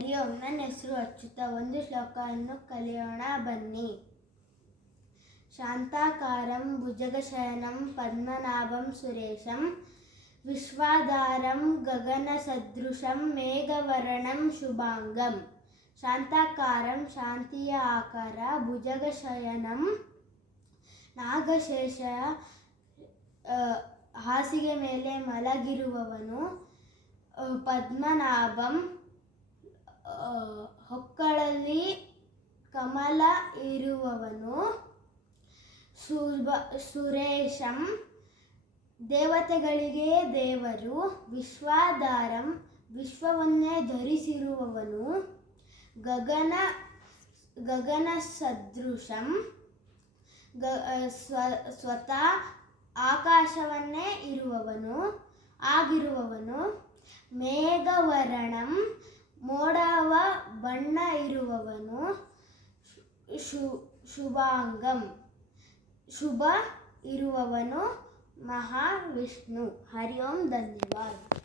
ಹರಿ ಓಂ. ನನ್ನ ಹೆಸರು ಅಚ್ಯುತ. ಒಂದು ಶ್ಲೋಕವನ್ನು ಕಲಿಯೋಣ ಬನ್ನಿ. ಶಾಂತಾಕಾರಂ ಭುಜಗಶಯನಂ ಪದ್ಮನಾಭಂ ಸುರೇಶಂ ವಿಶ್ವಾಧಾರಂ ಗಗನಸದೃಶಂ ಮೇಘವರ್ಣಂ ಶುಭಾಂಗಂ. ಶಾಂತಾಕಾರಂ ಶಾಂತಿಯ ಆಕಾರ, ಭುಜಗಶಯನಂ ನಾಗಶೇಷ ಹಾಸಿಗೆ ಮೇಲೆ ಮಲಗಿರುವವನು, ಪದ್ಮನಾಭಂ ಹೊಕ್ಕಳಲ್ಲಿ ಕಮಲ ಇರುವವನು, ಸುರೇಶಂ ದೇವತೆಗಳಿಗೆ ದೇವರು, ವಿಶ್ವಾಧಾರಂ ವಿಶ್ವವನ್ನೇ ಧರಿಸಿರುವವನು, ಗಗನ ಸದೃಶಂ ಸ್ವತಃ ಆಕಾಶವನ್ನೇ ಆಗಿರುವವನು, ಮೇಘವರ್ಣಂ ಮೋಡವ ಬಣ್ಣ ಇರುವವನು, ಶುಭಾಂಗಂ ಶುಭ ಇರುವವನು ಮಹಾವಿಷ್ಣು. ಹರಿ ಓಂ. ಧನ್ಯವಾದ.